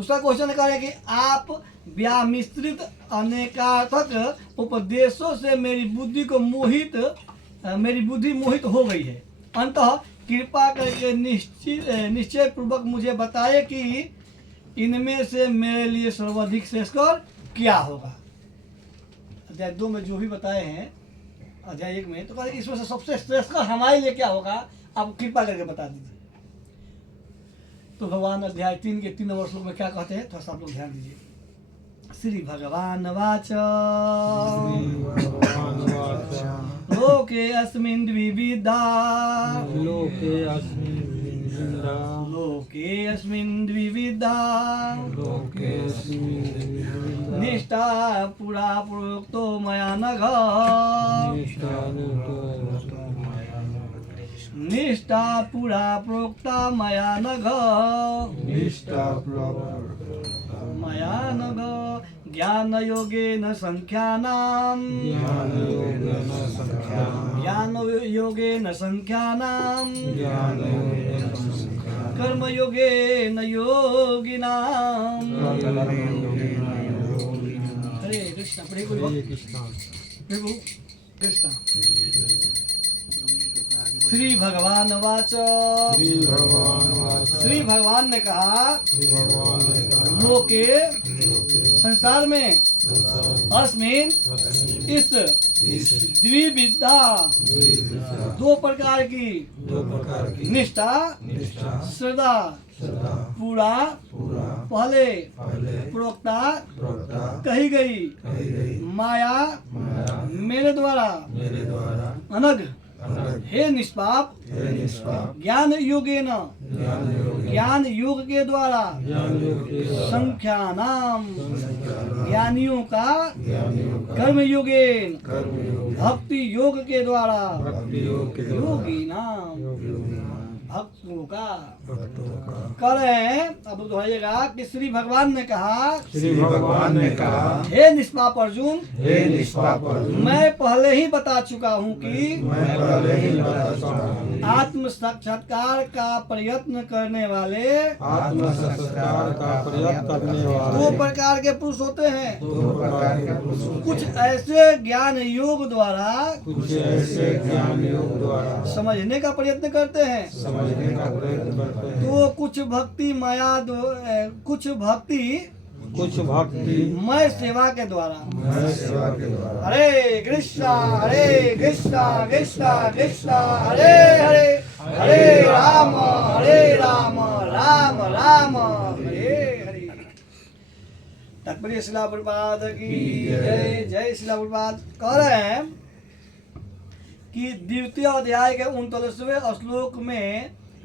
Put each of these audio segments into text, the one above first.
दूसरा क्वेश्चन कह रहे हैं कि आप व्यामिश्रित अनेकार्थक उपदेशों से मेरी बुद्धि मोहित हो गई है। अंततः कृपा करके निश्चय पूर्वक मुझे बताए कि इनमें से मेरे लिए सर्वाधिक श्रेष्ठकर क्या होगा। अध्याय 2 में जो भी बताए हैं अध्याय 1 में, तो कहते इसमें से सबसे श्रेष्ठकर हमारे लिए क्या होगा, आप कृपा करके बता दीजिए। तो भगवान अध्याय 3 के 3 नंबर श्लोक में क्या कहते हैं, थोड़ा सा आप लोग ध्यान दीजिए। श्री भगवान वाच लोके अस्मिन् द्विविधा निष्ठा पुरा प्रोक्तो मया नघ निष्ठा पुरा प्रोक्ता मया नघ ज्ञान योगेन संख्यानाम कर्म योगेन योगिनाम। हरे कृष्ण कृष्ण। श्री भगवान वाच श्री भगवान ने कहा लोके संसार में अस्मिन इस द्विविधा 2 प्रकार की निष्ठा श्रद्धा पूरा पहले प्रोक्ता कही गई माया मेरे द्वारा अनग हे निष्पाप ज्ञान योगेन ज्ञान योग के द्वारा संख्या नाम ज्ञानियों का कर्म योगेन भक्ति योग के द्वारा योगी नाम भक्तों का कर रहे हैं। अब दोहराइएगा कि श्री भगवान ने कहा हे निष्पाप अर्जुन मैं पहले ही बता चुका हूँ कि आत्म साक्षात्कार का प्रयत्न करने वाले 2 प्रकार के पुरुष होते हैं। कुछ ऐसे ज्ञान योग द्वारा समझने का प्रयत्न करते हैं, तो कुछ भक्ति मैं सेवा के द्वारा। हरे कृष्णा कृष्णा कृष्णा हरे हरे हरे राम राम राम हरे हरे। तात्पर्य शिला प्रभुपाद की जय। जय शिला प्रभुपाद कह रहे हैं कि द्वितीय अध्याय के 39वें श्लोक में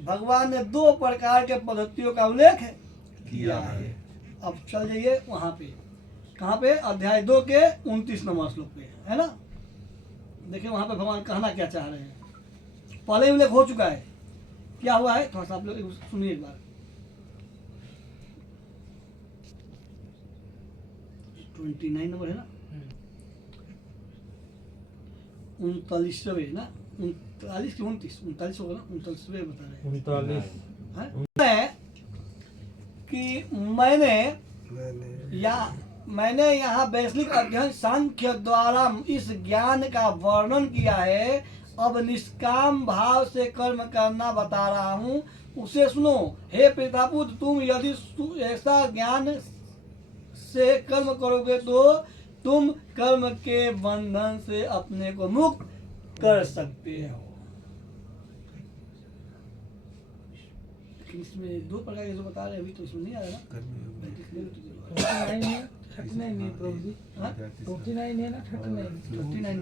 भगवान ने 2 प्रकार के पद्धतियों का उल्लेख किया है। अब चल जाइए वहां पे, कहाँ पे, अध्याय 2 के 29 नंबर श्लोक पे, है ना। देखिए वहां पे भगवान कहना क्या चाह रहे हैं। पहले उल्लेख हो चुका है, क्या हुआ है थोड़ा सा आप लोग सुनिए एक बार। 29 नंबर है ना, 39वें ना, 39 की 29 होगा ना, 39वें बता रहे हैं। 39 कि मैंने यहाँ वैश्विक अध्ययन सांख्य द्वारा इस ज्ञान का वर्णन किया है। अब निष्काम भाव से कर्म करना बता रहा हूँ, उसे सुनो। हे पितापुत्र तुम यदि ऐसा ज्ञान से कर्म करोगे तो तुम कर्म के बंधन से अपने को मुक्त कर सकते हो। इसमें 2 प्रकार के जो बता रहे हैं अभी तो इसमें नहीं आ रहा ना।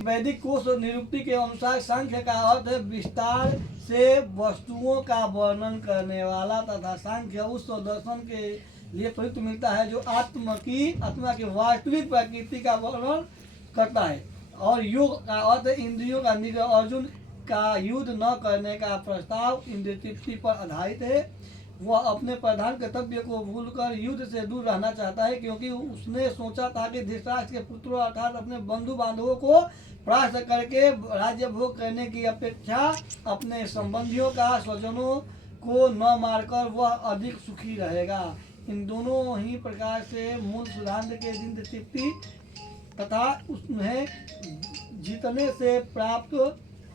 वैदिक कोश और निरुक्ति के अनुसार सांख्य का अर्थ है विस्तार से वस्तुओं का वर्णन करने वाला, तथा सांख्य उस दर्शन के लिए प्रयुक्त मिलता है जो आत्मा की वास्तविक प्रकृति का वर्णन करता है। और योग का अर्थ इंद्रियों का निग्रह। अर्जुन का युद्ध न करने का प्रस्ताव इंद्रिय तृप्ति पर आधारित है। वह अपने प्रधान कर्तव्य को भूलकर युद्ध से दूर रहना चाहता है, क्योंकि उसने सोचा था कि धृतराष्ट्र के पुत्रों अर्थात अपने बंधु बांधवों को परास्त करके राज्य भोग करने की अपेक्षा अपने संबंधियों का स्वजनों को न मारकर वह अधिक सुखी रहेगा। इन दोनों ही प्रकार से मूल सिद्धांत के दिन तृप्ति तथा उसमें जीतने से प्राप्त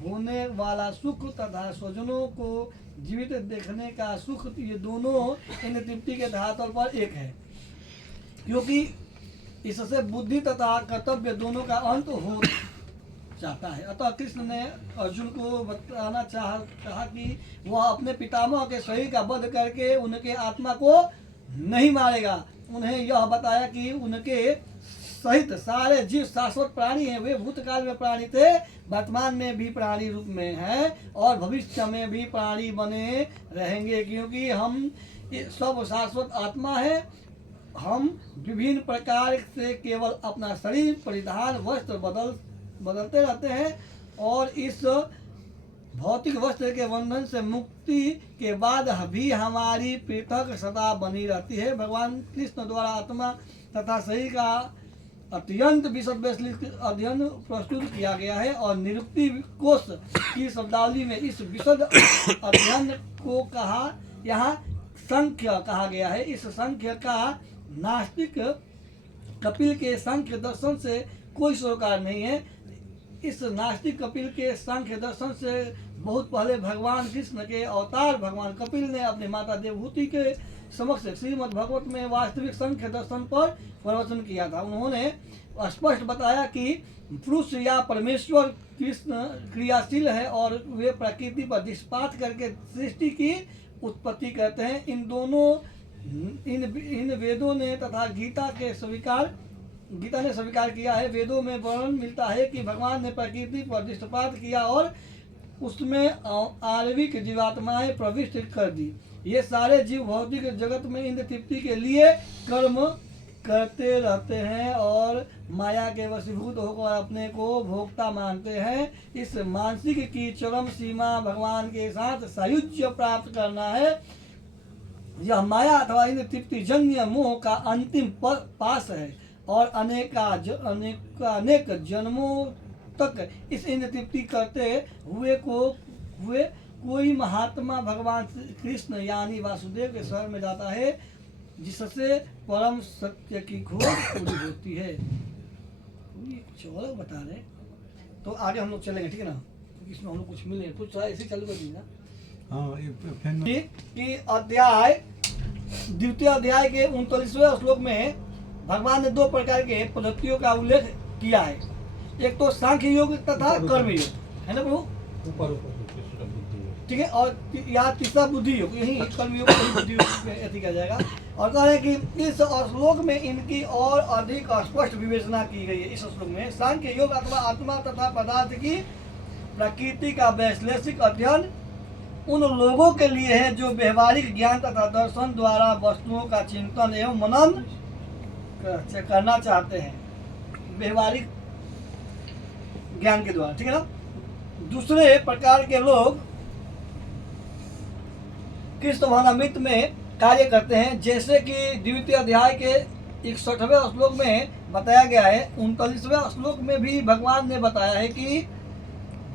होने वाला सुख तथा स्वजनों को जीवित देखने का सुख, ये दोनों इन तृप्ति के धरातल पर एक है, क्योंकि इससे बुद्धि तथा कर्तव्य दोनों का अंत हो जाता है। अतः कृष्ण ने अर्जुन को बताना कहा कि वह अपने पितामह के शरीर का वध करके उनके आत्मा को नहीं मारेगा। उन्हें यह बताया कि उनके सहित सारे जीव शाश्वत प्राणी हैं। वे भूतकाल में प्राणी थे, वर्तमान में भी प्राणी रूप में हैं और भविष्य में भी प्राणी बने रहेंगे, क्योंकि हम सब शाश्वत आत्मा है। हम विभिन्न प्रकार से केवल अपना शरीर, परिधान, वस्त्र बदलते रहते हैं और इस भौतिक वस्त्र के बंधन से मुक्ति के बाद भी हमारी पृथक सदा बनी रहती है। भगवान कृष्ण द्वारा आत्मा तथा शरीर का अत्यंत विशद अध्ययन प्रस्तुत किया गया है और निरुक्ति कोश की शब्दावली में इस विशद अध्ययन को यहाँ संख्य कहा गया है। इस संख्य का नास्तिक कपिल के सांख्य दर्शन से कोई सरोकार नहीं है। इस नास्तिक कपिल के सांख्य दर्शन से बहुत पहले भगवान कृष्ण के अवतार भगवान कपिल ने अपने माता देवहूति के समक्ष श्रीमद् भागवत में वास्तविक सांख्य दर्शन पर प्रवचन किया था। उन्होंने स्पष्ट बताया कि पुरुष या परमेश्वर कृष्ण क्रियाशील है और वे प्रकृति पर दृष्टिपात करके सृष्टि की उत्पत्ति करते हैं। इन वेदों ने तथा गीता ने स्वीकार किया है। वेदों में वर्णन मिलता है कि भगवान ने प्रकृति पर दृष्टिपात किया और उसमें आणविक जीवात्माएं प्रविष्ट कर दी। ये सारे जीव भौतिक जगत में इंद्र तृप्ति के लिए कर्म करते रहते हैं और माया के वशीभूत होकर अपने को भोक्ता मानते हैं। इस मानसिक की चरम सीमा भगवान के साथ सायुज्य प्राप्त करना है। यह माया अथवा इंद्र तृप्ति जन्य मोह का अंतिम पास है और अनेक जन्मों तक इस इंद्र तृप्ति करते हुए कोई महात्मा भगवान कृष्ण यानी वासुदेव के शहर में जाता है, जिससे परम सत्य की खोज पूरी होती है। कुछ और बता रहे, तो आगे हम लोग चलेंगे, ठीक है ना? इसमें हम लोग कुछ मिले, कुछ ऐसे चालू कर दी ना। कि अध्याय द्वितीय अध्याय के 39वें श्लोक में भगवान ने 2 प्रकार के पद्धतियों का उल्लेख किया है। एक तो सांख्य योग तथा कर्म योग, है ना प्रभु? ठीक है। और यहाँ तीसरा बुद्धि योग, यही कर्म योग बुद्धि योग में ऐसी किया जाएगा। और कह रहे हैं कि इस श्लोक में इनकी और अधिक स्पष्ट विवेचना की गई है। इस श्लोक में सांख्य योग अथवा आत्मा तथा पदार्थ की प्रकृति का वैश्लेषिक अध्ययन उन लोगों के लिए है जो व्यवहारिक ज्ञान तथा दर्शन द्वारा वस्तुओं का चिंतन एवं मनन करना चाहते हैं, व्यवहारिक ज्ञान के द्वारा, ठीक है ना। दूसरे प्रकार के लोग कृष्ण भावनामृत में कार्य करते हैं, जैसे कि द्वितीय अध्याय के 61वें श्लोक में बताया गया है। 39वें श्लोक में भी भगवान ने बताया है कि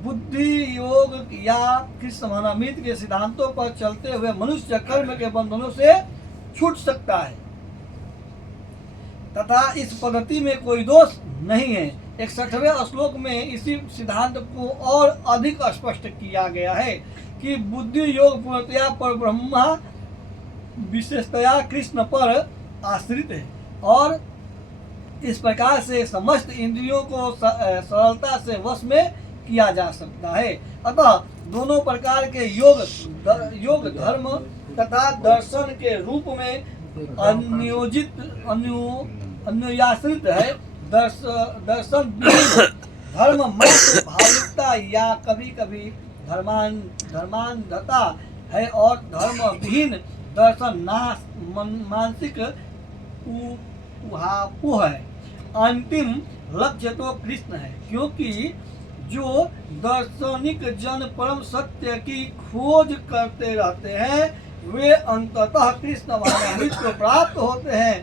बुद्धि योग या कृष्ण भावनामृत के सिद्धांतों पर चलते हुए मनुष्य कर्म के बंधनों से छूट सकता है तथा इस पद्धति में कोई दोष नहीं है। 61वें श्लोक में इसी सिद्धांत को और अधिक स्पष्ट किया गया है कि बुद्धि योग पूर्णतया पर ब्रह्मा विशेषतया कृष्ण पर आश्रित है और इस प्रकार से समस्त इंद्रियों को सरलता से वश में किया जा सकता है। अतः दोनों प्रकार के योग धर्म तथा दर्शन के रूप में अन्योन्याश्रित है। दर्शन धर्म मात्र भावुकता या कभी कभी धर्मांधता है और धर्म विहीन दर्शन मानसिक उहापोह है। अंतिम लक्ष्य तो कृष्ण है, क्योंकि जो दार्शनिक जन परम सत्य की खोज करते रहते हैं वे अंततः कृष्ण भावनामृत को प्राप्त होते हैं।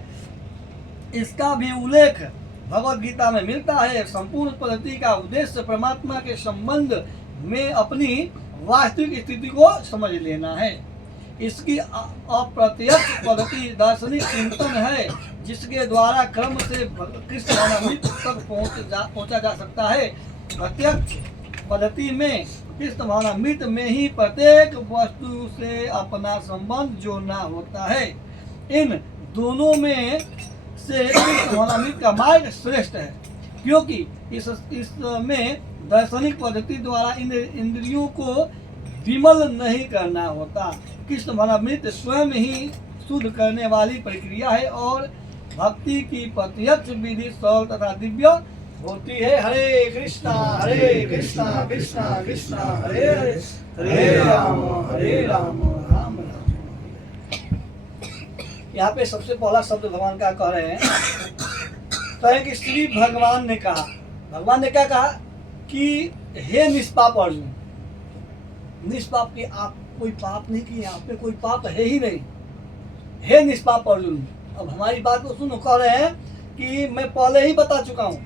इसका भी उल्लेख भगवद गीता में मिलता है। संपूर्ण पद्धति का उद्देश्य परमात्मा के संबंध में अपनी वास्तविक स्थिति को समझ लेना है। इसकी अप्रत्यक्ष पद्धति दार्शनिक चिंतन है, जिसके द्वारा क्रम से कृष्ण भावनामृत तक पहुंचा जा सकता है। प्रत्यक्ष पद्धति में कृष्ण भावनामृत में ही प्रत्येक वस्तु से अपना संबंध जोड़ना होता है। इन दोनों में से कृष्ण भावनामृत का मार्ग श्रेष्ठ है, क्योंकि इसमें दार्शनिक पद्धति द्वारा इन इंद्रियों को विमल नहीं करना होता। कृष्ण भावनामृत स्वयं ही शुद्ध करने वाली प्रक्रिया है और भक्ति की प्रत्यक्ष विधि सरल तथा दिव्य होती है। हरे कृष्णा कृष्णा कृष्णा हरे हरे, हरे राम राम राम। यहाँ पे सबसे पहला शब्द भगवान का कह रहे हैं, कहें कि श्री भगवान ने कहा, भगवान ने क्या कहा कि हे निष्पाप अर्जुन, निष्पाप की आप कोई पाप नहीं किए, आप में कोई पाप है ही नहीं, हे निष्पाप अर्जुन। अब हमारी बात को सुनो, कह रहे हैं कि मैं पहले ही बता चुका हूं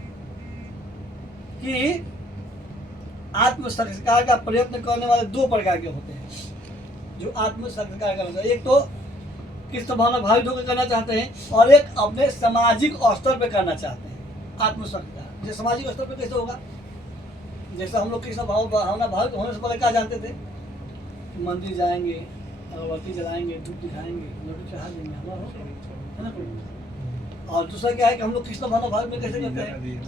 कि आत्म संस्कार का प्रयत्न करने वाले दो प्रकार के होते हैं जो आत्म संस्कार करते हैं। एक तो कृष्ण भावना भावित होकर करना चाहते हैं और एक अपने सामाजिक स्तर पे करना चाहते हैं आत्म संस्कार। जैसे सामाजिक स्तर पे कैसे होगा, जैसे हम लोग कृष्ण भावना भावित होने से पहले क्या जानते थे, मंदिर जाएंगे, अगरबत्ती जलाएंगे, धूप दिखाएंगे, लड्डू चढ़ा देंगे, हमारा है ना। और दूसरा क्या है कि हम लोग कृष्ण भावना भावित में कैसे करते हैं,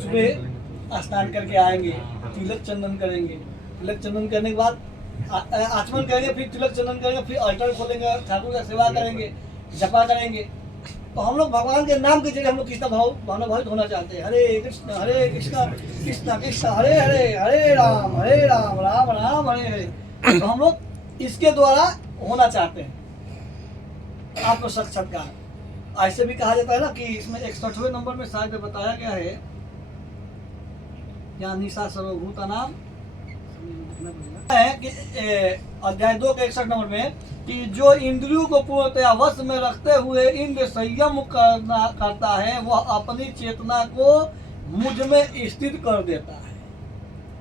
सुबह स्नान करके आएंगे, तिलक चंदन करेंगे, तिलक चंदन करने के बाद आचमन करेंगे, फिर तिलक चंदन करेंगे, फिर अल्टर खोलेंगे, ठाकुर का सेवा करेंगे, जपा करेंगे। तो हम लोग भगवान के नाम के जरिए हम लोग कृष्ण भावना भावित होना चाहते हैं। हरे कृष्णा कृष्णा कृष्णा हरे हरे, हरे राम राम राम हरे हरे। तो हम लोग इसके द्वारा होना चाहते हैं आत्म साक्षात्कार। ऐसे भी कहा जाता है ना कि इसमें 61वें नंबर में शायद बताया गया है, या निशा सर्वभूता नाम है कि अध्याय 2 के 61 नंबर में कि जो इंद्रियों को पूर्णतया वश में रखते हुए इंद्र संयम करता है, वह अपनी चेतना को मुझ में स्थिर कर देता है,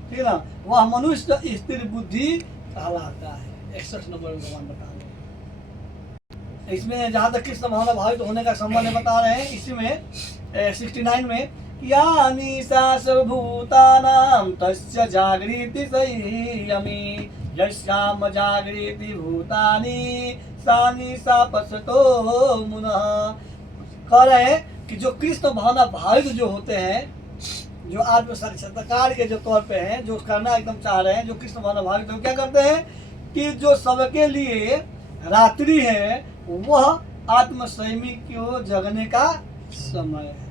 ठीक है ना, वह मनुष्य स्थिर बुद्धि कहलाता है। 61 नंबर में भगवान बता रहे हैं। इसमें जहाँ तक कृष्ण भावना भावित होने का संबंध बता रहे हैं, इसी में 69 में या निशा सर्वभूतानां तस्य जागृति संयमी यस्याम जागृति भूतानि सा निशा पश्यतो मुनः। कह रहे हैं कि जो कृष्ण भावना भावित जो होते हैं, जो आत्म साक्षात्कार के जो तौर पे हैं, जो करना एकदम चाह रहे हैं, जो कृष्ण भावना भावित हैं, क्या करते हैं कि जो सबके लिए रात्रि है वह आत्म संयमी को जगने का समय है,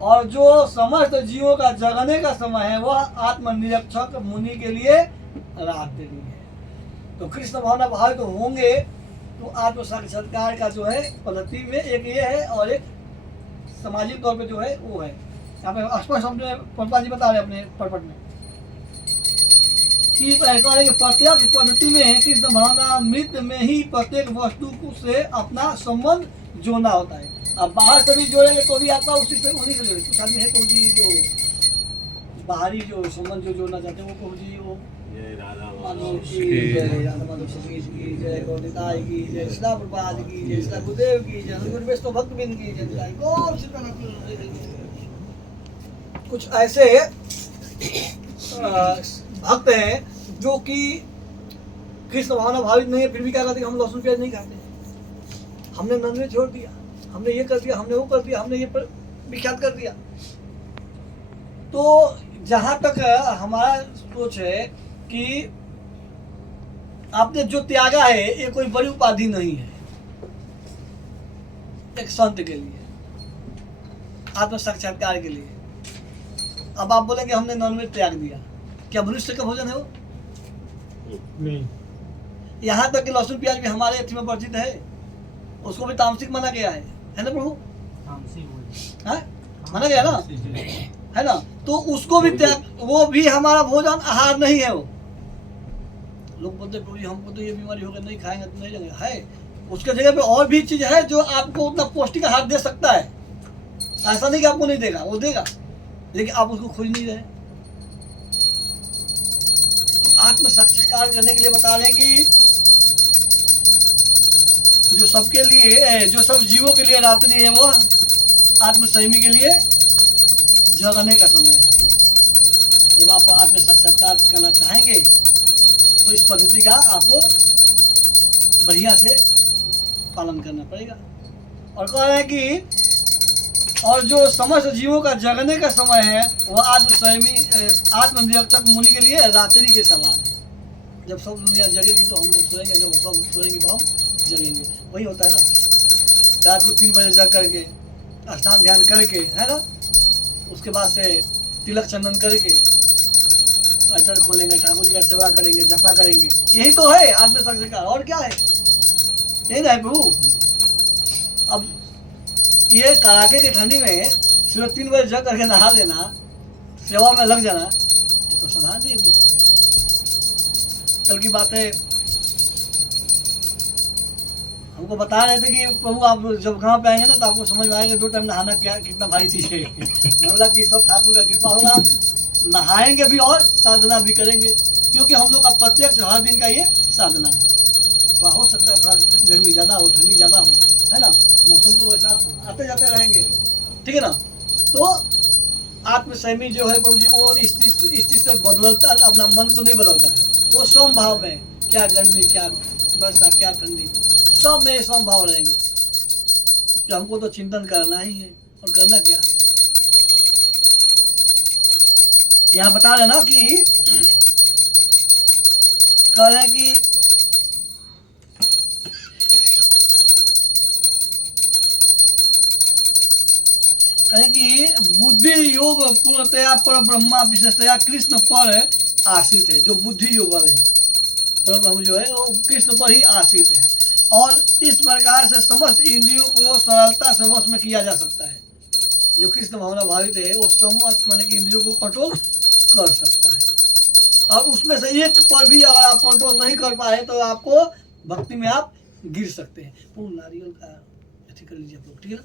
और जो समस्त जीवों का जगने का समय है वह आत्मनिरीक्षक मुनि के लिए रात्रि है। तो कृष्ण भावना भावित तो होंगे तो आत्म साक्षात्कार का जो है पद्धति में एक ये है और एक सामाजिक तौर पे जो है वो है। यहाँ पे स्पष्ट हमने पंपा जी बता रहे अपने परपट में कि प्रत्यक्ष पद्धति में कृष्ण भावना मृत में ही प्रत्येक वस्तु से अपना संबंध जोड़ना होता है। अब बाहर से भी जोड़ेंगे तो भी आपका उसी से उन्हीं से जोड़ेंगे। कुछ आदमी है कहो जी जो बाहरी जो संबंध जो जोड़ना चाहते हैं वो कहो जी वो माधव की जय, राधा माधव की जय, गौरताई की जय, कृष्णा प्रपाद की जय, कृष्णा गुरुदेव की जय, गुरुवेश तो भक्तबिंद की जय, गौर कुछ ऐसे भक्त हैं जो कि कृष्ण भावना भावित नहीं है, फिर भी क्या कहते हैं हम लहसुन प्याज नहीं खाते, हमने नॉनवेज छोड़ दिया, हमने ये कर दिया, हमने वो कर दिया, हमने ये विख्यात कर दिया। तो जहाँ तक हमारा सोच है कि आपने जो त्यागा है ये कोई बड़ी उपाधि नहीं है एक संत के लिए, आत्म साक्षात्कार के लिए। अब आप बोलेंगे हमने नॉनवेज त्याग दिया, क्या मनुष्य का भोजन है वो? नहीं। यहाँ तक कि लहसुन प्याज भी हमारे अथी में वर्जित है, उसको भी तामसिक माना गया है ना प्रभु? माना गया ना, है ना? तो उसको भी त्याग, वो भी हमारा भोजन आहार नहीं है। वो लोग बोलते प्रभु जी हमको तो ये बीमारी होगा नहीं खाएंगे तो नहीं जाएंगे, है उसके जगह पे और भी चीज है जो आपको उतना पौष्टिक आहार दे सकता है। ऐसा नहीं कि आपको नहीं देगा, वो देगा, लेकिन आप उसको खोज नहीं रहे। तो आत्म साक्षात्कार करने के लिए बता रहे हैं कि जो सबके लिए, जो सब जीवों के लिए रात्रि है, वो आत्म संयमी के लिए जगने का समय है। जब आप आत्म साक्षात्कार करना चाहेंगे तो इस पद्धति का आपको बढ़िया से पालन करना पड़ेगा। और कह रहे हैं कि और जो समस्त जीवों का जगने का समय है वह आत्मनिरीक्षक मुनि के लिए रात्रि के समान है। जब सब दुनिया जगेगी तो हम लोग सोएंगे, जब सब सोएंगे तो हम जगेंगे। वही होता है ना, रात को 3 बजे जग करके स्नान ध्यान करके, है ना, उसके बाद से तिलक चंदन करके अटर खोलेंगे, ठाकुर जी का सेवा करेंगे, जपा करेंगे। यही तो है आत्म साक्षात्कार, और क्या है? यही ना है प्रभु। अब ये कड़ाके की ठंडी में सुबह 3 बजे जग करके नहा लेना, सेवा में लग जाना, ये तो सलाह नहीं है। कल की बात है, हमको बता रहे थे कि प्रभु आप जब कहाँ पे आएंगे ना तो आपको समझ में आएगा 2 टाइम नहाना क्या कितना भारी चीज़ है। बोला कि सब ठाकुर का कृपा होगा, नहाएंगे भी और साधना भी करेंगे, क्योंकि हम लोग का प्रत्यक्ष हर दिन का ये साधना है। तो हो सकता है थोड़ा गर्मी ज़्यादा हो, ठंडी ज़्यादा हो, है ना, मौसम तो वैसा आते जाते रहेंगे, ठीक है ना। तो आत्म संयमी जो है प्रभु जी, वो इस चीज़ से बदलता, अपना मन को नहीं बदलता है। वो स्वभाव में, क्या गर्मी, क्या वर्षा, क्या ठंडी, सब में स्वभाव रहेंगे। तो हमको तो चिंतन करना ही है, और करना क्या है। यहाँ बता रहे ना कि कह रहे हैं कि कहें कि बुद्धि योग पूर्णतया पर ब्रह्मा विशेषतया कृष्ण पर आश्रित है। जो बुद्धि योग वाले हैं, पर ब्रह्म जो है वो कृष्ण पर ही आश्रित है, और इस प्रकार से समस्त इंद्रियों को सरलता से वश में किया जा सकता है। जो कृष्ण भावना भावित है वो समस्त माने कि इंद्रियों को कंट्रोल कर सकता है, और उसमें से एक पर भी अगर आप कंट्रोल नहीं कर पाए तो आपको भक्ति में आप गिर सकते हैं। पूर्ण नारियल का कर लीजिए आप लोग, ठीक है ना,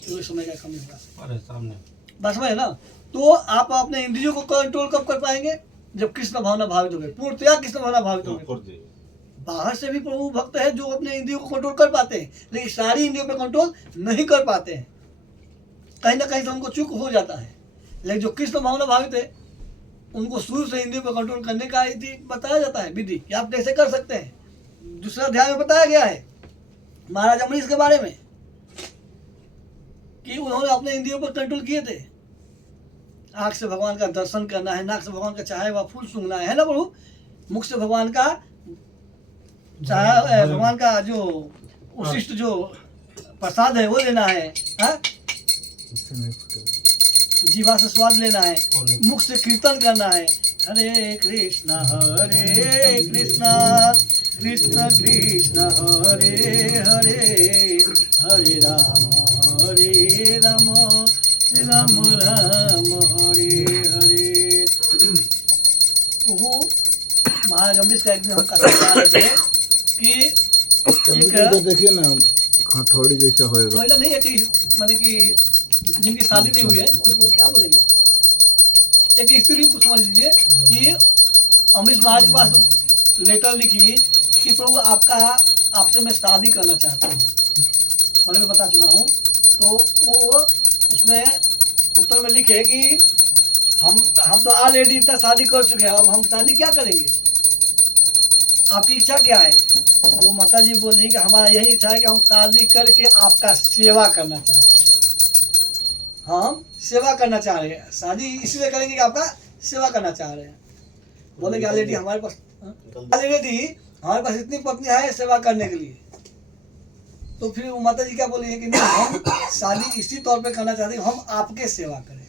तो समय का कमी होगा सामने, बस में है ना। तो आप अपने इंद्रियों को कंट्रोल कब कर पाएंगे? जब कृष्ण भावना भावित हो गए, पूर्णतया कृष्ण भावना भावित हो गए। बाहर से भी प्रभु भक्त है जो अपने इंद्रियों को कंट्रोल कर पाते हैं, लेकिन सारी इंद्रियों पे कंट्रोल नहीं कर पाते हैं, कहीं ना कहीं से उनको चूक हो जाता है। लेकिन जो कृष्ण भावना भावित है उनको शुरू से इंद्रियों पर कंट्रोल करने का बताया जाता है विधि, कि आप कैसे कर सकते हैं। दूसरा अध्याय में बताया गया है महाराज अमरीश के बारे में, कि उन्होंने अपने इंद्रियों पर कंट्रोल किए थे। आँख से भगवान का दर्शन करना है, नाक से भगवान का चाहे वह फूल सूंघना है ना प्रभु, मुख से भगवान का चाहे भगवान का जो उशिष्ट जो प्रसाद है वो लेना है, जीवा से स्वाद लेना है, मुख से कीर्तन करना है, हरे कृष्णा कृष्ण कृष्ण हरे हरे, हरे राम राम राम हरे हरे। महाराज अमरीश का एक दिन हम कथा बता रहे थे कि एक देखिए ना हथौड़ी जैसा होएगा, महिला नहीं है माने कि जिनकी शादी नहीं हुई है उनको क्या बोलेंगे, एक स्त्री को समझ लीजिए कि अमरीश महाराज के पास लेटर लिखी कि प्रभु आपसे मैं शादी करना चाहता हूँ, पहले मैं बता चुका हूँ। तो वो उसमें उत्तर में लिखे कि हम तो ऑलरेडी इतना शादी कर चुके हैं, अब हम शादी क्या करेंगे, आपकी इच्छा क्या है? वो माता जी बोली कि हमारा यही इच्छा है कि हम शादी करके आपका सेवा करना चाहते हैं, हम सेवा करना चाह रहे हैं, शादी इसलिए करेंगे कि आपका सेवा करना चाह रहे हैं। बोले कि ऑलरेडी हमारे पास इतनी पत्नी है सेवा करने के लिए। तो फिर वो माता जी क्या बोली है कि नहीं, हम शादी इसी तौर पे करना चाहते हैं, हम आपके सेवा करें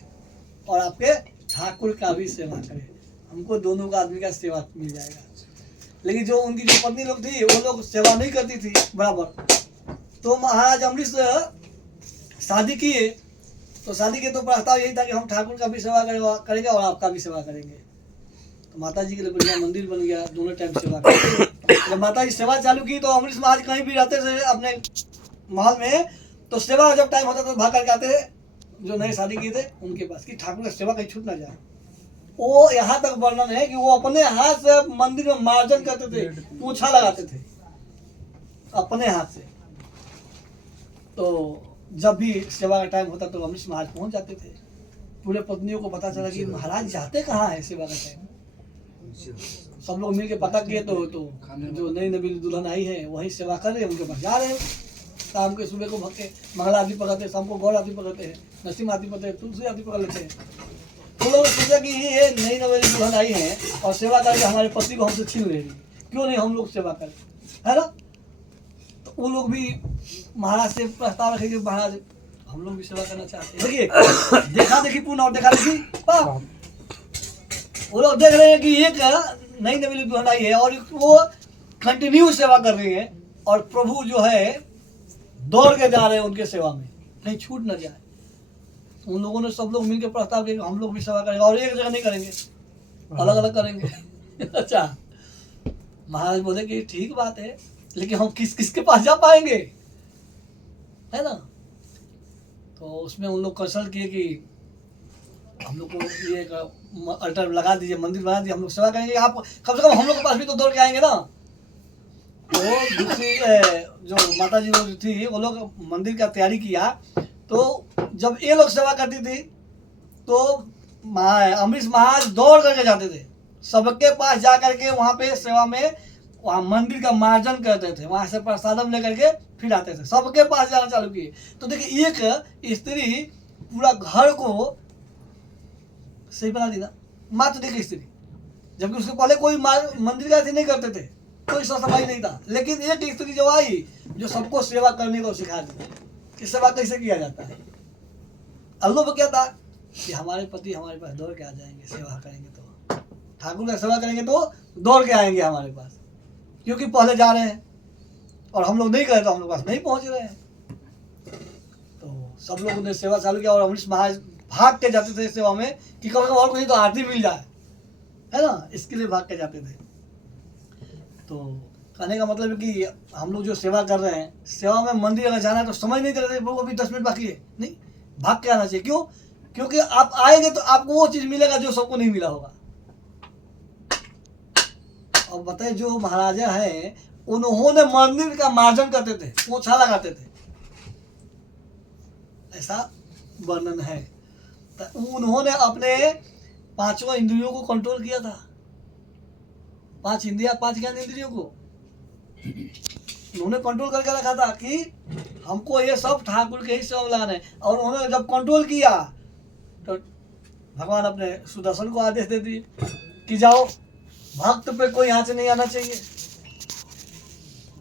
और आपके ठाकुर का भी सेवा करें, हमको दोनों का आदमी का सेवा मिल जाएगा। लेकिन जो उनकी जो पत्नी लोग थी वो लोग सेवा नहीं करती थी बराबर। तो महाराज अमरीश शादी किए, तो शादी के तो प्रस्ताव यही था कि हम ठाकुर का भी सेवा करेंगे और आपका भी सेवा करेंगे। तो माता जी के लिए बढ़िया मंदिर बन गया, दोनों टाइम सेवा करेंगे। जब माता जी सेवा चालू की तो अमरीश महाराज कहीं भी रहते थे अपने महल में, तो सेवा जब टाइम होता तो भाग करके आते थे जो नए शादी किए थे उनके पास, कि ठाकुर का सेवा कहीं छूट ना जाए। वो यहाँ तक वर्णन है कि वो अपने हाथ से मंदिर में मार्जन करते थे, पूछा लगाते थे अपने हाथ से, तो जब भी सेवा का टाइम होता तो अमरीश महाराज पहुंच जाते थे। पूरे पत्नियों को पता चला कि महाराज जाते कहाँ है सेवा का टाइम। सब लोग मिल के पता किए तो जो नई नवीन दुल्हन आई है वही सेवा कर रहे हैं, उनके पास जा रहे हैं। शाम के सुबह को भक्के मंगला आदि पकड़ते हैं, शाम को गौर आदि पकड़ते हैं, नसीम आदि पकड़ते हैं, तुलसी आदि पकड़ लेते हैं। तो लोग सोचा कि ये नई नवीन दुल्हन आई है और सेवा करके हमारे पति को हमसे छीन ले रही, क्यों नहीं हम लोग सेवा करें, है ना। तो वो लोग भी महाराज से प्रस्ताव रखे कि महाराज हम लोग भी सेवा करना चाहते हैं। देखिए देखा देखी पूर्ण और देखा देखी पाप। वो लोग देख रहे हैं कि एक नई नवीन दुल्हन आई है और वो कंटिन्यू सेवा कर रही है और प्रभु जो है दौड़ के जा रहे हैं उनके सेवा में, कहीं छूट न जाए। उन लोगों ने सब लोग मिलकर प्रस्ताव किया हम लोग भी सेवा करेंगे और एक जगह नहीं करेंगे, अलग अलग करेंगे। अच्छा, महाराज बोले कि ठीक बात है, लेकिन हम किसके पास जा पाएंगे, है ना। तो उसमें उन लोग कंसल्ट किए कि हम लोग को ये अल्टर लगा दीजिए, मंदिर बना दीजिए, हम लोग सेवा करेंगे, आप कम से कम हम लोग के पास भी तो दौड़ के आएंगे ना। तो दूसरी जो माता जी लोग थी वो लोग मंदिर का तैयारी किया। तो जब ये लोग सेवा करती थी तो अमरीश महाराज दौड़ करके जाते थे, सबके पास जा करके वहाँ पे सेवा में वहाँ मंदिर का मार्जन करते थे, वहाँ से प्रसादम लेकर के फिर आते थे, सबके पास जाना चालू किए। तो देखिए एक स्त्री पूरा घर को सही बना दी ना, मात्र देखिए स्त्री, जबकि उसके पहले कोई मंदिर का ऐसे नहीं करते थे, कोई सफाई नहीं था। लेकिन एक स्त्री जो आई जो सबको सेवा करने को सिखा दी कि सेवा कैसे किया जाता है। अल्लाह क्या था कि हमारे पति हमारे पास दौड़ के आ जाएंगे, सेवा करेंगे तो ठाकुर का सेवा करेंगे तो दौड़ के आएंगे हमारे पास, क्योंकि पहले जा रहे हैं और हम लोग नहीं करे तो हम लोग पास नहीं पहुंच रहे हैं। तो सब लोगों ने सेवा चालू किया और अमरीश महाराज भाग के जाते थे सेवा में कि कम से कम और कुछ तो आरती मिल जाए, है ना, इसके लिए भाग के जाते थे। तो कहने का मतलब है कि हम लोग जो सेवा कर रहे हैं, सेवा में मंदिर अगर जाना है तो समझ नहीं दे रहे थे वो अभी 10 मिनट बाकी है, नहीं भाग के आना चाहिए। क्यों? क्योंकि आप आएंगे तो आपको वो चीज मिलेगा जो सबको नहीं मिला होगा। और बताइए जो महाराजा है उन्होंने मंदिर का मार्जन करते थे, पोछा लगाते थे, ऐसा वर्णन है। तो उन्होंने अपने 5 इंद्रियों को कंट्रोल किया था, 5 इंद्रिया 5 ज्ञान इंद्रियों को उन्होंने कंट्रोल करके रखा था कि हमको ये सब ठाकुर के ही सेवा में लगाना है। और उन्होंने जब कंट्रोल किया तो भगवान अपने सुदर्शन को आदेश दे दिए कि जाओ भक्त पे कोई हाथ नहीं आना चाहिए,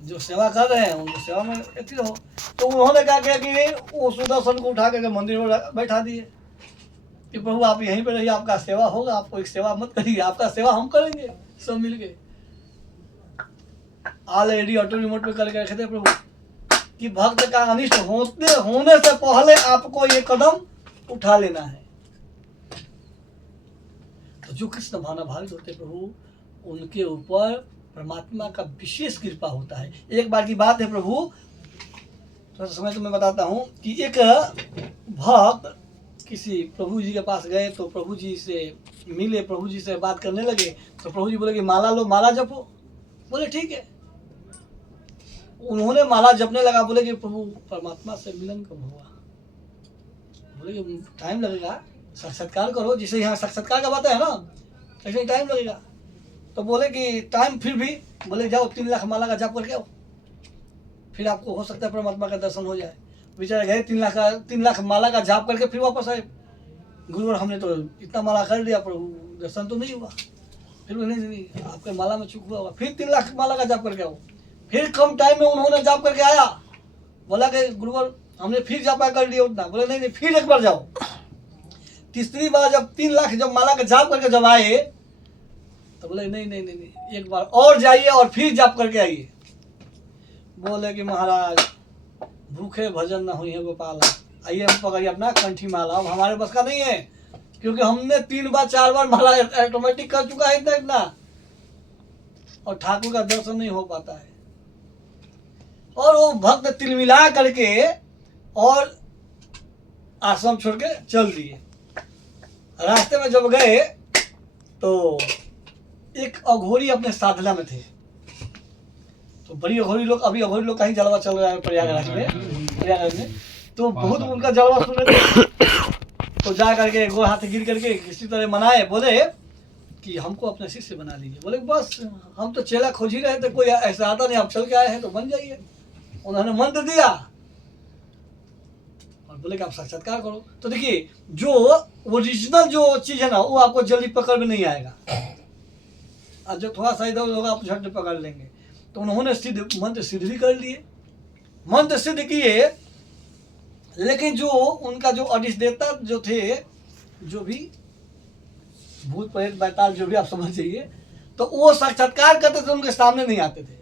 जो सेवा कर रहे हैं उनको सेवा में एक्टिव रहो। तो उन्होंने क्या किया कि वो सुदर्शन को उठा करके मंदिर में बैठा दिए कि प्रभु आप यहीं पे रहिए, आपका सेवा होगा, आपको एक सेवा मत करिए, आपका सेवा हम करेंगे सब मिलके। ऑलरेडी ऑटो रिमोट पे करके रखे थे प्रभु कि भक्त का अनिष्ट होने से पहले आपको ये कदम उठा लेना है। तो जो कृष्ण भावनाभावित होते प्रभु उनके ऊपर परमात्मा का विशेष कृपा होता है। एक बार की बात है प्रभु, थोड़ा समय तो मैं बताता हूँ कि एक भक्त किसी प्रभु जी के पास गए तो प्रभु जी से मिले, प्रभु जी से बात करने लगे तो प्रभु जी बोले कि माला लो, माला जपो। बोले ठीक है, उन्होंने माला जपने लगा। बोले कि प्रभु परमात्मा से मिलन कब हुआ? बोले कि टाइम लगेगा, साक्षात्कार करो, जिसे यहाँ साक्षात्कार का बात है ना, ऐसे टाइम लगेगा। तो बोले कि टाइम फिर भी, बोले जाओ 3 लाख माला का जाप करके आओ, फिर आपको हो सकता है परमात्मा का दर्शन हो जाए। बेचारे गए 3 लाख माला का जाप करके फिर वापस आए। गुरुवर हमने तो इतना माला कर लिया प्रभु, दर्शन तो नहीं हुआ। फिर नहीं आपके माला में चूक हुआ होगा, फिर 3 लाख माला का जाप करके आओ। फिर कम टाइम में उन्होंने जाप करके आया, बोला कि गुरुवर हमने फिर जापा कर लिया उतना। बोले नहीं फिर एक बार जाओ। तीसरी बार जब 3 लाख जब माला का जाप करके जब आए तो बोले नहीं एक बार और जाइए और फिर जाप करके आइए। बोले कि महाराज भूखे भजन न हुई है गोपाला, आइए हम पकड़िए अपना कंठी माला, अब हमारे बस का नहीं है, क्योंकि हमने 3 बार 4 बार माला ऑटोमेटिक कर चुका है इतना, और ठाकुर का दर्शन नहीं हो पाता है। और वो भक्त तिलमिला करके और आश्रम छोड़ के चल दिए। रास्ते में जब गए तो एक अघोरी अपने साधना में थे, तो बड़ी अघोरी लोग, अभी अघोरी लोग कहीं जलवा चल रहा है प्रयागराज में, तो बहुत उनका जलवा सुन रहे थे। तो जा करके गो हाथ गिर करके किसी तरह मनाए, बोले कि हमको अपने शिष्य बना लीजिए। बोले बस हम तो चेला खोज ही रहे थे, कोई ऐसा आता नहीं, आप चल के आए हैं तो बन जाइए। उन्होंने मंत्र दिया और बोले कि आप साक्षात्कार करो। तो देखिए जो ओरिजिनल जो चीज है ना वो आपको जल्दी पकड़ में नहीं आएगा, और जो थोड़ा सा इधर होगा आप झट पकड़ लेंगे। तो उन्होंने मंत्र सिद्ध भी कर लिए, मंत्र सिद्ध किए, लेकिन जो उनका जो अधिष्ठाता जो थे, जो भी भूत प्रेत बैताल जो भी आप समझ जाइए, तो वो साक्षात्कार करते थे, उनके सामने नहीं आते थे।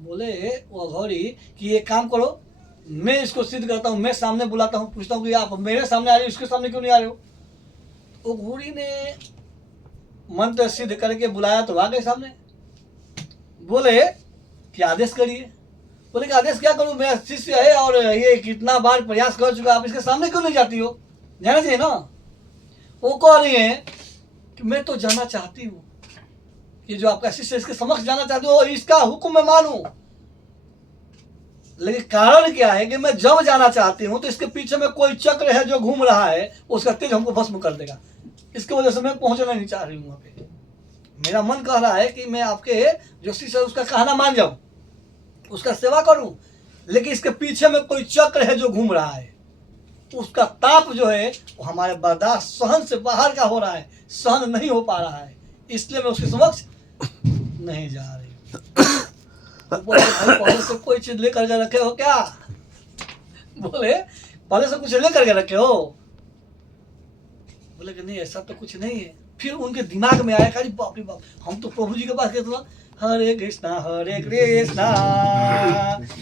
बोले वो अघोरी कि एक काम करो, मैं इसको सिद्ध करता हूँ, मैं सामने बुलाता हूँ, पूछता हूँ कि आप मेरे सामने आ रहे हो, इसके सामने क्यों नहीं आ रहे हो। वो अघोरी ने मंत्र सिद्ध करके बुलाया तो आ गए सामने। बोले कि आदेश करिए। बोले कि आदेश क्या करूं, मेरा शिष्य है और ये कितना बार प्रयास कर चुका, आप इसके सामने क्यों नहीं जाती हो, जाना चाहिए ना। वो कह रही है कि मैं तो जाना चाहती हूँ, ये जो आपका शिष्य इसके समक्ष जाना चाहती हूँ और इसका हुक्म मैं मानूं, लेकिन कारण क्या है कि मैं जब जाना चाहती हूँ तो इसके पीछे में कोई चक्र है जो घूम रहा है, उसका तेज हमको भस्म कर देगा। इसकी वजह से मैं पहुंचना नहीं चाह रही हूँ वहां पे। मेरा मन कह रहा है कि मैं आपके जो शिष्य है उसका कहना मान जाऊं, उसका सेवा करूं, लेकिन इसके पीछे में कोई चक्र है जो घूम रहा है, उसका ताप जो है वो हमारे बर्दाश्त सहन से बाहर का हो रहा है, सहन नहीं हो पा रहा है, इसलिए मैं उसके समक्ष नहीं जा रही। बोले भाई पहले से कोई चीज लेकर के रखे हो क्या। बोले पहले से कुछ लेकर के रखे हो। बोले कि नहीं ऐसा तो कुछ नहीं है। फिर उनके दिमाग में आया कि बाप रे बाप, हम तो प्रभु जी के पास गए थे, हरे कृष्णा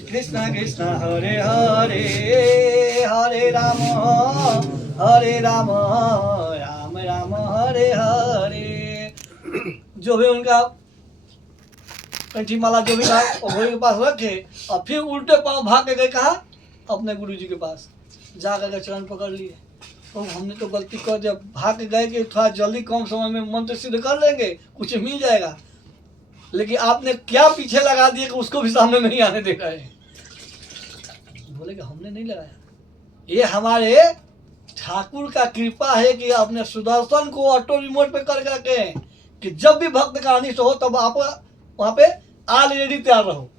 कृष्णा कृष्णा हरे हरे, हरे राम राम राम हरे हरे। जो भी उनका कंठी माला जो भी था वो घोड़ी के पास रखे, और फिर उल्टे पांव भाग के गए कहा अपने गुरु जी के पास, जा करके चरण पकड़ लिए। तो हमने तो गलती कर दिया, भाग के गए कि थोड़ा जल्दी कम समय में मंत्र सिद्ध कर लेंगे, कुछ मिल जाएगा, लेकिन आपने क्या पीछे लगा दिया कि उसको भी सामने नहीं आने दे रहे हैं। बोले कि हमने नहीं लगाया, ये हमारे ठाकुर का कृपा है कि अपने सुदर्शन को ऑटो रिमोट पे करके रखे हैं कि जब भी भक्त का अनिष्ट हो तब आप वहां पे ऑलरेडी तैयार रहो।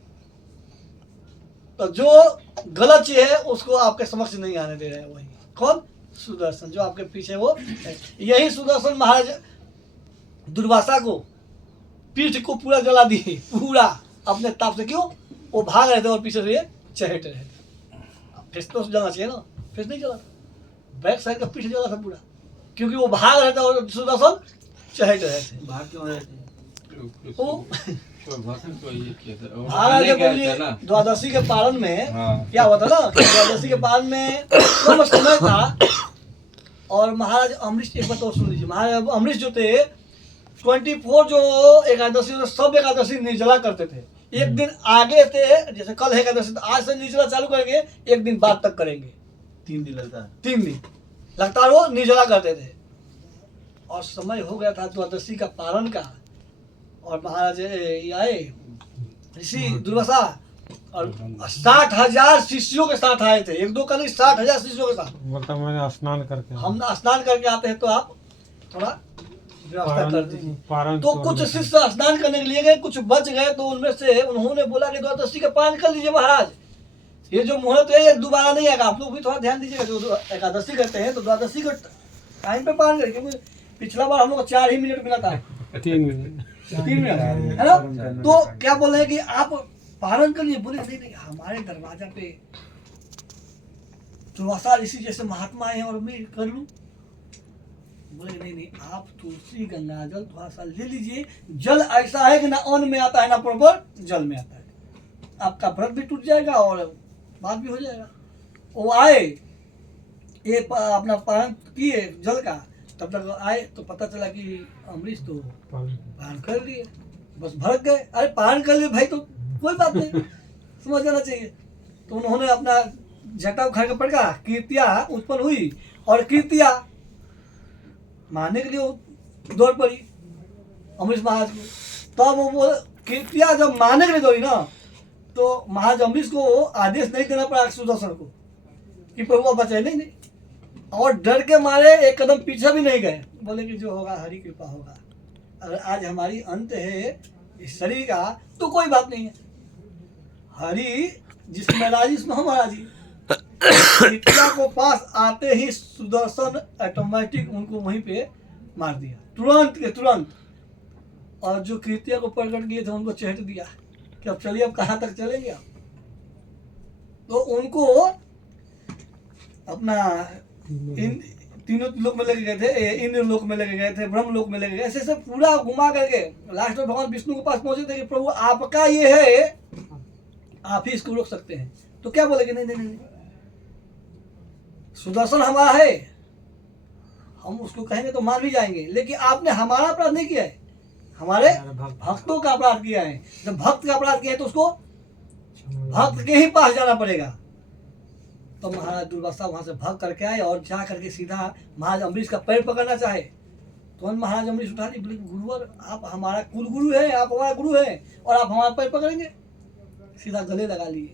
तो जो गलत चीज है उसको आपके समक्ष नहीं आने दे रहे हैं। वही कौन, सुदर्शन जो आपके पीछे वो है। यही सुदर्शन महाराज दुर्वासा को पीठ को पूरा जला दिए, पूरा अपने ताप से। क्यों, वो भाग रहे थे और पीछे से ये चहट रहे थे। फेस तो जलना चाहिए ना, फेस नहीं जला, बैक साइड का पीठ जला था पूरा, क्योंकि वो भाग रहे थे और सुदर्शन चहट रहे थे। भाग क्यों रहे थे? द्वादशी के पारण में हाँ। क्या हुआ था ना, द्वादशी के पारण में कम समय था और महाराज अमरीश, एक बात और सुन लीजिए, महाराज अमरीश जो थे 24 जो एकादशी सब एकादशी निर्जला करते थे। एक दिन आगे थे, जैसे कल है एकादशी तो आज से निर्जला चालू करेंगे, एक दिन बाद तक करेंगे, 3 दिन लगता है, 3 दिन लगातार वो निर्जला करते थे। और समय हो गया था द्वादशी का पारण का, और महाराज ये आए ऋषि दुर्वासा और 60,000 शिष्यों के साथ आए थे, एक दो का नहीं 60,000 शिष्यों के साथ। बोलता मैंने स्नान करके, हम स्नान करके आते हैं तो आप थोड़ा व्यवस्था कर दीजिए। पारण तो कुछ शिष्य स्नान करने के लिए गए, कुछ बच गए, तो उनमें से उन्होंने बोला कि द्वादशी का पारण कर लीजिए महाराज, ये जो मुहूर्त है ये दोबारा नहीं आएगा। आप लोग भी थोड़ा ध्यान दीजिएगा, जो एकादशी करते हैं तो द्वादशी का टाइम पे पारण करें, क्योंकि पिछला बार हम लोग 4 ही मिनट मिला था, 3 मिनट 3 मिनट है ना। तो क्या बोल रहे हैं कि आप पारण कर लिए। बोले नहीं, हमारे दरवाजा पे दुर्वासा ऋषि जैसे महात्मा आए हैं और मैं कर लूं। बोले नहीं, आप तुलसी गंगा जल थोड़ा सा ले लीजिए, जल ऐसा है कि ना अन्न में आता है ना प्रॉपर जल में आता है, आपका व्रत भी टूट जाएगा और बात भी हो जाएगा। वो आए, ये अपना पारण किए जल का, तब तक आए तो पता चला कि अमरीश तो पारण कर लिए, बस भड़क गए। अरे पारण कर लिए भाई तो कोई बात नहीं, समझ जाना चाहिए। तो उन्होंने अपना जटा उखाड़ के पड़का, कीर्तिया उत्पन्न हुई और कीर्तिया मारने के लिए दौड़ पड़ी अमरीश महाराज को। तब वो कृतियां जब मारने के लिए दौड़ी ना, तो महाराज अम्बरीश को आदेश नहीं देना पड़ा सुदर्शन को कि प्रभु आप बचाए, नहीं, और डर के मारे एक कदम पीछे भी नहीं गए, बोले कि जो होगा हरि कृपा होगा। अगर आज हमारी अंत है इस शरीर का तो कोई बात नहीं है, हरि जिसमें राजी उसमें हम राजी। कृतिया को पास आते ही सुदर्शन ऑटोमेटिक उनको वहीं पे मार दिया, तुरंत के तुरंत। और जो कृतिया को पकड़ लिए थे उनको चेहट दिया कि अब चलिए, अब कहाँ तक चलेंगे आप। तो उनको अपना इन तीनों लोक में लेके गए थे, इंद्र लोक में लेके गए थे, ब्रह्म लोक में लेके गए, ऐसे पूरा घुमा करके लास्ट में भगवान विष्णु के पास पहुंचे थे कि प्रभु आपका ये है, आप ही इसको रोक सकते हैं। तो क्या बोले कि नहीं नहीं नहीं, सुदर्शन हमारा है, हम उसको कहेंगे तो मान भी जाएंगे, लेकिन आपने हमारा अपराध नहीं किया है, हमारे भक्तों का अपराध किया है। जब भक्त का अपराध किया है तो उसको भक्त के ही पास जाना पड़ेगा। तो महाराज दुर्वासा वहां से भाग करके आए और जा करके सीधा महाराज अम्बरीश का पैर पकड़ना चाहे, तो महाराज अम्बरीश उठा ली, बोले गुरुवर आप हमारा कुल गुरु है, आप हमारा गुरु है और आप हमारा पैर पकड़ेंगे, सीधा गले लगा लिए।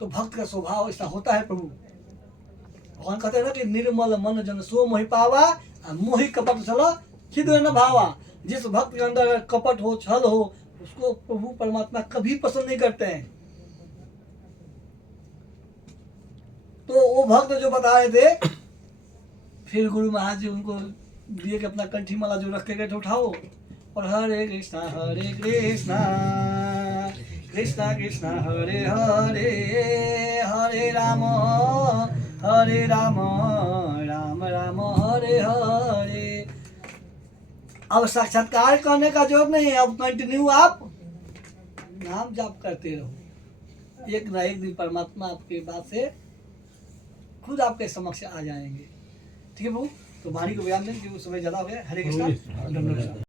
तो भक्त का स्वभाव ऐसा होता है प्रभु। भगवान कहते हैं ना कि निर्मल मन जन सो मोहि पावा, मोहि कपट छल छिद्र न भावा। जिस भक्त के अंदर कपट हो, छल हो, उसको प्रभु परमात्मा कभी पसंद नहीं करते हैं। तो वो भक्त जो बता रहे थे, फिर गुरु महाराज जी उनको दिए कि अपना कंठी माला जो रख के गए थे उठाओ, और हरे कृष्णा कृष्णा कृष्णा हरे हरे, हरे राम राम राम हरे हरे। अब साक्षात्कार करने का जरूरत नहीं है, अब कंटिन्यू आप नाम जाप करते रहो, एक ना एक दिन परमात्मा आपके बात से खुद आपके समक्ष आ जाएंगे। ठीक है प्रभु, तो वाणी को बयान दें कि वो समय ज्यादा हो गया। हरे कृष्णा।